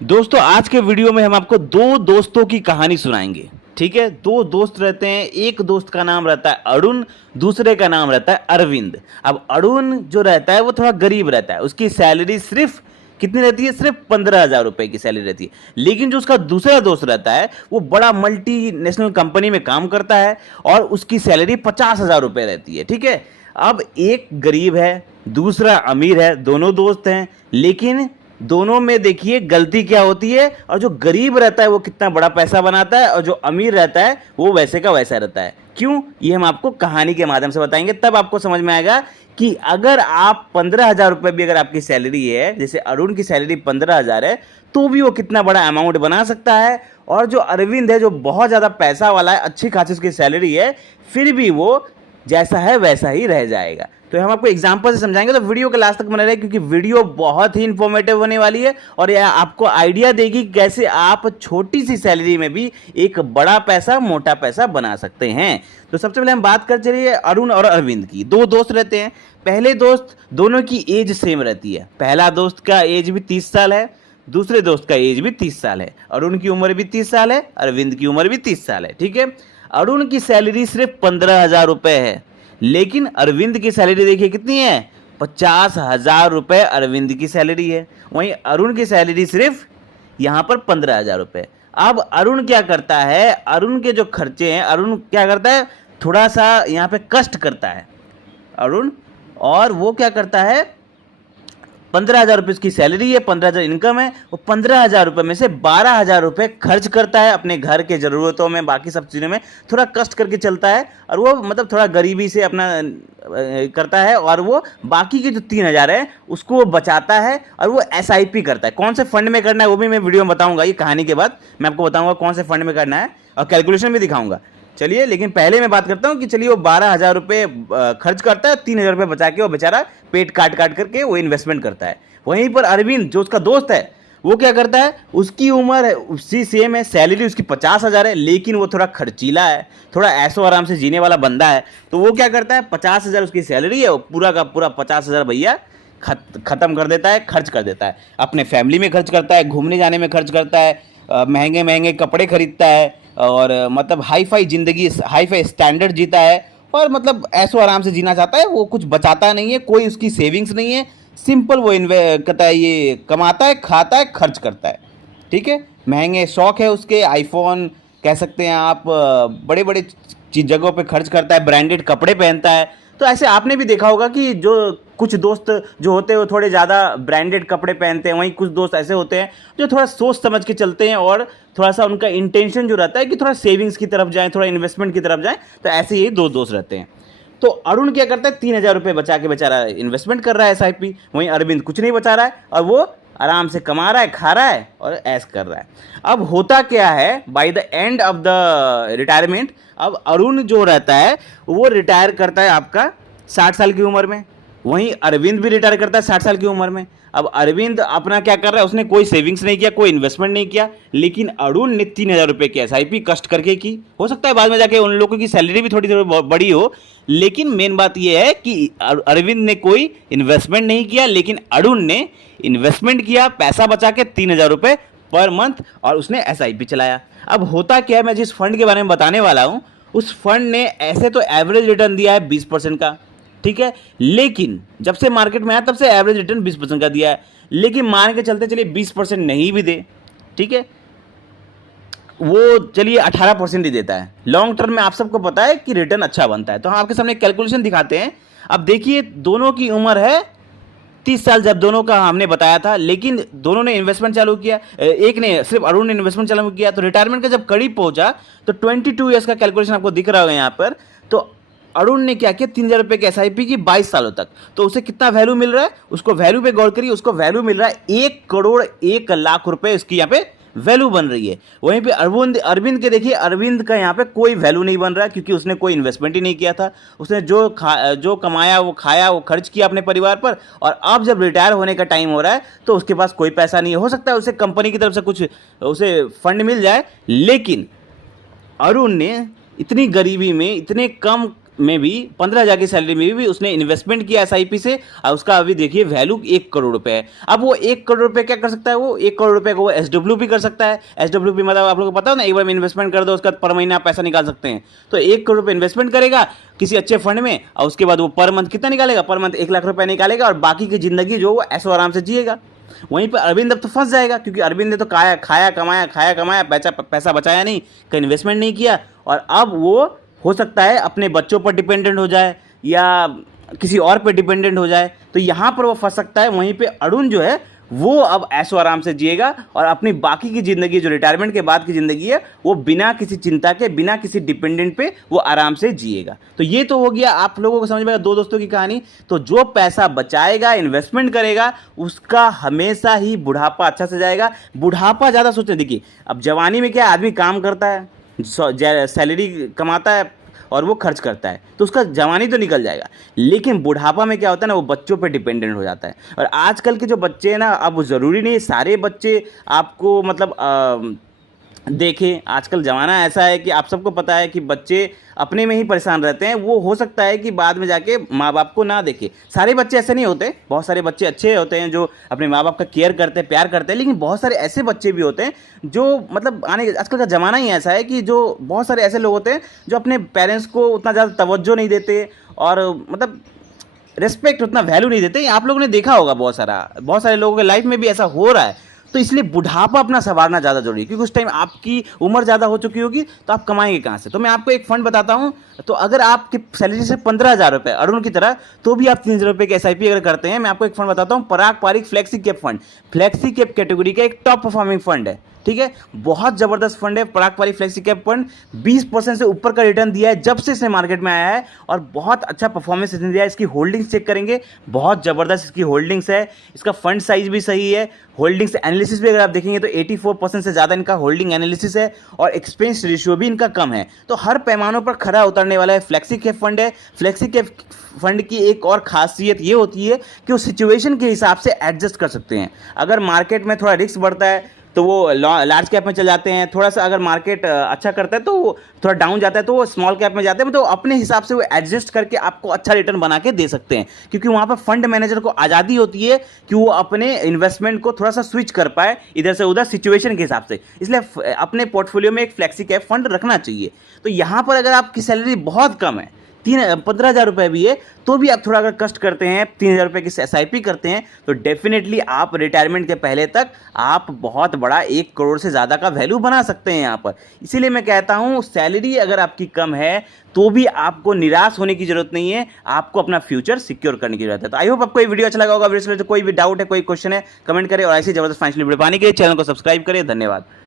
दोस्तों आज के वीडियो में हम आपको दो दोस्तों की कहानी सुनाएंगे। ठीक है, दो दोस्त रहते हैं। एक दोस्त का नाम रहता है अरुण, दूसरे का नाम रहता है अरविंद। अब अरुण जो रहता है वो थोड़ा गरीब रहता है। उसकी सैलरी सिर्फ कितनी रहती है? सिर्फ 15,000 रुपए की सैलरी रहती है। लेकिन जो उसका दूसरा दोस्त रहता है वो बड़ा मल्टीनेशनल कंपनी में काम करता है और उसकी सैलरी 50,000 रुपए रहती है। ठीक है, अब एक गरीब है, दूसरा अमीर है, दोनों दोस्त हैं। लेकिन दोनों में देखिए गलती क्या होती है, और जो गरीब रहता है वो कितना बड़ा पैसा बनाता है और जो अमीर रहता है वो वैसे का वैसा रहता है। क्यों? ये हम आपको कहानी के माध्यम से बताएंगे, तब आपको समझ में आएगा कि अगर आप 15,000 रुपए भी अगर आपकी सैलरी है, जैसे अरुण की सैलरी 15,000 है, तो भी वो कितना बड़ा अमाउंट बना सकता है। और जो अरविंद है, जो बहुत ज़्यादा पैसा वाला है, अच्छी खासी उसकी सैलरी है, फिर भी वो जैसा है वैसा ही रह जाएगा। तो हम आपको एग्जांपल से समझाएंगे, तो वीडियो के लास्ट तक बने रहे, क्योंकि वीडियो बहुत ही इंफॉर्मेटिव होने वाली है और यह आपको आइडिया देगी कैसे आप छोटी सी सैलरी में भी एक बड़ा पैसा, मोटा पैसा बना सकते हैं। तो सबसे पहले हम बात कर चलिए अरुण और अरविंद की। दो दोस्त रहते हैं। पहले दोस्त, दोनों की एज सेम रहती है। पहला दोस्त का एज भी 30 साल है, दूसरे दोस्त का एज भी 30 साल है। अरुण की उम्र भी 30 साल है, अरविंद की उम्र भी 30 साल है। ठीक है, अरुण की सैलरी सिर्फ 15,000 रुपए है, लेकिन अरविंद की सैलरी देखिए कितनी है? 50,000 रुपए अरविंद की सैलरी है। वहीं अरुण की सैलरी सिर्फ यहां पर 15,000 रुपए। अब अरुण क्या करता है? अरुण के जो खर्चे हैं, अरुण क्या करता है? थोड़ा सा यहां पे कष्ट करता है अरुण। और वो क्या करता है? 15,000 रुपये उसकी सैलरी है, 15,000 इनकम है। वो 15,000 रुपये में से 12,000 रुपये खर्च करता है अपने घर के ज़रूरतों में, बाकी सब चीज़ों में थोड़ा कष्ट करके चलता है। और वो मतलब थोड़ा गरीबी से अपना करता है। और वो बाकी के जो 3,000 है उसको वो बचाता है और वो SIP करता है। कौन से फंड में करना है वो भी मैं वीडियो में बताऊँगा। ये कहानी के बाद मैं आपको बताऊँगा कौन से फंड में करना है और कैलकुलेशन भी दिखाऊँगा। चलिए, लेकिन पहले मैं बात करता हूँ कि चलिए वो 12,000 रुपये खर्च करता है, 3,000 रुपये बचा के वो बेचारा पेट काट काट करके वो इन्वेस्टमेंट करता है। वहीं पर अरविंद जो उसका दोस्त है वो क्या करता है? उसकी उम्र है उसी सेम है, सैलरी उसकी 50,000 है, लेकिन वो थोड़ा खर्चीला है, थोड़ा ऐशो आराम से जीने वाला बंदा है। तो वो क्या करता है? 50,000 उसकी सैलरी है, वो पूरा का पूरा 50,000 भैया खत्म कर देता है, खर्च कर देता है। अपने फैमिली में खर्च करता है, घूमने जाने में खर्च करता है, महंगे महंगे कपड़े खरीदता है और मतलब हाई फाई ज़िंदगी, हाई फाई स्टैंडर्ड जीता है और मतलब ऐसो आराम से जीना चाहता है। वो कुछ बचाता नहीं है, कोई उसकी सेविंग्स नहीं है। सिंपल वो करता है, ये कमाता है, खाता है, खर्च करता है। ठीक है, महंगे शौक है उसके, आईफोन कह सकते हैं आप, बड़े बड़े चीज जगहों पे खर्च करता है, ब्रांडेड कपड़े पहनता है। तो ऐसे आपने भी देखा होगा कि जो कुछ दोस्त जो होते हैं वो थोड़े ज़्यादा ब्रांडेड कपड़े पहनते हैं, वहीं कुछ दोस्त ऐसे होते हैं जो थोड़ा सोच समझ के चलते हैं और थोड़ा सा उनका इंटेंशन जो रहता है कि थोड़ा सेविंग्स की तरफ जाएं, थोड़ा इन्वेस्टमेंट की तरफ जाएं। तो ऐसे ही दो दोस्त रहते हैं। तो अरुण क्या करता है? 3,000 रुपये बचा के बेचारा इन्वेस्टमेंट कर रहा है SIP। वहीं अरविंद कुछ नहीं बचा रहा है और वो आराम से कमा रहा है, खा रहा है और ऐश कर रहा है। अब होता क्या है? By the end of the retirement, अब अरुण जो रहता है वो रिटायर करता है आपका 60 साल की उम्र में। वहीं अरविंद भी रिटायर करता है 60 साल की उम्र में। अब अरविंद अपना क्या कर रहा है? उसने कोई सेविंग्स नहीं किया, कोई इन्वेस्टमेंट नहीं किया, लेकिन अरुण ने 3,000 रुपये की SIP कष्ट करके की। हो सकता है बाद में जाके उन लोगों की सैलरी भी थोड़ी थोड़ी बड़ी हो, लेकिन मेन बात यह है कि अरविंद ने कोई इन्वेस्टमेंट नहीं किया, लेकिन अरुण ने इन्वेस्टमेंट किया, पैसा बचा के 3,000 रुपये पर मंथ, और उसने SIP चलाया। अब होता क्या है, मैं जिस फंड के बारे में बताने वाला हूँ, उस फंड ने ऐसे तो एवरेज रिटर्न दिया है 20% का। ठीक है, लेकिन जब से मार्केट में आया तब से एवरेज रिटर्न 20% का दिया है। लेकिन मान के चलते चलिए 20% नहीं भी दे, ठीक है, वो चलिए 18% ही देता है। लॉन्ग टर्म में आप सबको पता है कि रिटर्न अच्छा बनता है। तो हम आपके सामने कैलकुलेशन दिखाते हैं। अब देखिए, दोनों की उम्र है 30 साल जब दोनों का हमने बताया था, लेकिन दोनों ने इन्वेस्टमेंट चालू किया। एक ने, सिर्फ अरुण ने इन्वेस्टमेंट चालू किया। तो रिटायरमेंट का जब करीब पहुंचा तो 22 ईयर्स का कैलकुलेशन आपको दिख रहा होगा यहाँ पर। तो अरुण ने क्या किया? 3,000 रुपये की SIP की 22 सालों तक। तो उसे कितना वैल्यू मिल रहा है? उसको वैल्यू पे गौर करिए, उसको वैल्यू मिल रहा है 1,01,00,000 रुपए उसकी यहाँ पे वैल्यू बन रही है। वहीं पे अरविंद के देखिए, अरविंद का यहाँ पे कोई वैल्यू नहीं बन रहा है, क्योंकि उसने कोई इन्वेस्टमेंट ही नहीं किया था। उसने जो कमाया वो खाया, वो खर्च किया अपने परिवार पर, और अब जब रिटायर होने का टाइम हो रहा है तो उसके पास कोई पैसा नहीं है। हो सकता है उसे कंपनी की तरफ से कुछ उसे फंड मिल जाए, लेकिन अरुण ने इतनी गरीबी में, इतने कम में भी 15,000 की सैलरी में भी उसने इन्वेस्टमेंट किया एसआईपी से, और उसका अभी देखिए वैल्यू 1 करोड़ रुपए है। अब वो 1 करोड़ रुपए क्या कर सकता है, वो 1 करोड़ रुपए को वो एसडब्ल्यू भी कर सकता है। एसडब्ल्यू मतलब आप लोगों को पता है ना, एक बार में इन्वेस्टमेंट कर दो उसका पर महीना आप पैसा निकाल सकते हैं। तो 1 करोड़ रुपए इन्वेस्टमेंट करेगा किसी अच्छे फंड में, और उसके बाद वो पर मंथ कितना निकालेगा, पर मंथ 1 लाख रुपए निकालेगा, और बाकी की जिंदगी जो वो ऐसो आराम से जिएगा। वहीं पर अरविंद अब तो फंस जाएगा, क्योंकि अरविंद ने तो खाया कमाया पैसा बचाया नहीं, कहीं इन्वेस्टमेंट नहीं किया, और अब वो हो सकता है अपने बच्चों पर डिपेंडेंट हो जाए या किसी और पे डिपेंडेंट हो जाए, तो यहाँ पर वो फंस सकता है। वहीं पे अरुण जो है वो अब ऐशो आराम से जिएगा, और अपनी बाकी की ज़िंदगी जो रिटायरमेंट के बाद की ज़िंदगी है वो बिना किसी चिंता के, बिना किसी डिपेंडेंट पे वो आराम से जिएगा। तो ये तो हो गया आप लोगों को समझ में आएगा दो दोस्तों की कहानी। तो जो पैसा बचाएगा, इन्वेस्टमेंट करेगा, उसका हमेशा ही बुढ़ापा अच्छा से जाएगा। बुढ़ापा ज़्यादा सोचते, देखिए अब जवानी में क्या आदमी काम करता है, सैलरी कमाता है और वो खर्च करता है, तो उसका जवानी तो निकल जाएगा। लेकिन बुढ़ापा में क्या होता है ना, वो बच्चों पे डिपेंडेंट हो जाता है। और आजकल के जो बच्चे हैं ना, अब ज़रूरी नहीं सारे बच्चे आपको मतलब देखें, आजकल ज़माना ऐसा है कि आप सबको पता है कि बच्चे अपने में ही परेशान रहते हैं। वो हो सकता है कि बाद में जाके माँ बाप को ना देखे। सारे बच्चे ऐसे नहीं होते, बहुत सारे बच्चे अच्छे होते हैं जो अपने माँ बाप का केयर करते हैं, प्यार करते हैं, लेकिन बहुत सारे ऐसे बच्चे भी होते हैं जो मतलब आजकल का ज़माना ही ऐसा है कि जो बहुत सारे ऐसे लोग होते हैं जो अपने पेरेंट्स को उतना ज़्यादा तवज्जो नहीं देते, और मतलब रिस्पेक्ट, उतना वैल्यू नहीं देते। आप लोगों ने देखा होगा बहुत सारे लोगों के लाइफ में भी ऐसा हो रहा है। तो इसलिए बुढ़ापा अपना संवारना ज़्यादा जरूरी है, क्योंकि उस टाइम आपकी उम्र ज़्यादा हो चुकी होगी, तो आप कमाएंगे कहाँ से। तो मैं आपको एक फंड बताता हूँ। तो अगर आपकी सैलरी से 15,000 रुपये अरुण की तरह, तो भी आप 3,000 रुपये की एसआईपी अगर करते हैं, मैं आपको एक फंड बताता हूँ, Parag Parikh flexi cap fund. Flexi cap category का एक टॉप परफॉर्मिंग फंड है, ठीक है, बहुत जबरदस्त फंड है। पराग पारिक फ्लेक्सी कैप फंड 20% से ऊपर का रिटर्न दिया है जब से इसने मार्केट में आया है, और बहुत अच्छा परफॉर्मेंस इसने दिया है। इसकी होल्डिंग्स चेक करेंगे, बहुत जबरदस्त इसकी होल्डिंग्स है। इसका फंड साइज भी सही है। होल्डिंग्स एनालिसिस भी अगर आप देखेंगे तो 84% से ज़्यादा इनका होल्डिंग एनालिसिस है, और एक्सपेंस रेशियो भी इनका कम है। तो हर पैमानों पर खरा उतरने वाला है फ्लेक्सी कैप फंड है। फ्लेक्सी कैप फंड की एक और खासियत ये होती है कि वो सिचुएशन के हिसाब से एडजस्ट कर सकते हैं। अगर मार्केट में थोड़ा रिस्क बढ़ता है तो वो लार्ज कैप में चल जाते हैं, थोड़ा सा अगर मार्केट अच्छा करता है तो वो थोड़ा डाउन जाता है तो वो स्मॉल कैप में जाते हैं। तो अपने हिसाब से वो एडजस्ट करके आपको अच्छा रिटर्न बना के दे सकते हैं, क्योंकि वहाँ पर फंड मैनेजर को आज़ादी होती है कि वो अपने इन्वेस्टमेंट को थोड़ा सा स्विच कर पाए इधर से उधर सिचुएशन के हिसाब से। इसलिए अपने पोर्टफोलियो में एक फ्लेक्सी कैप फंड रखना चाहिए। तो यहाँ पर अगर आपकी सैलरी बहुत कम है, 15,000 रुपये भी है, तो भी आप थोड़ा अगर कष्ट करते हैं, 3,000 रुपये की एसआईपी करते हैं, तो डेफिनेटली आप रिटायरमेंट के पहले तक आप बहुत बड़ा 1 करोड़ से ज़्यादा का वैल्यू बना सकते हैं यहाँ पर। इसीलिए मैं कहता हूँ सैलरी अगर आपकी कम है तो भी आपको निराश होने की जरूरत नहीं है, आपको अपना फ्यूचर सिक्योर करने की जरूरत है। तो आई होप आपको ये वीडियो अच्छा लगा होगा। वीडियो से कोई भी डाउट है, कोई क्वेश्चन है, कमेंट करें, और ऐसी जबरदस्त फाइनेंशियल वीडियो पाने के लिए चैनल को सब्सक्राइब करें। धन्यवाद।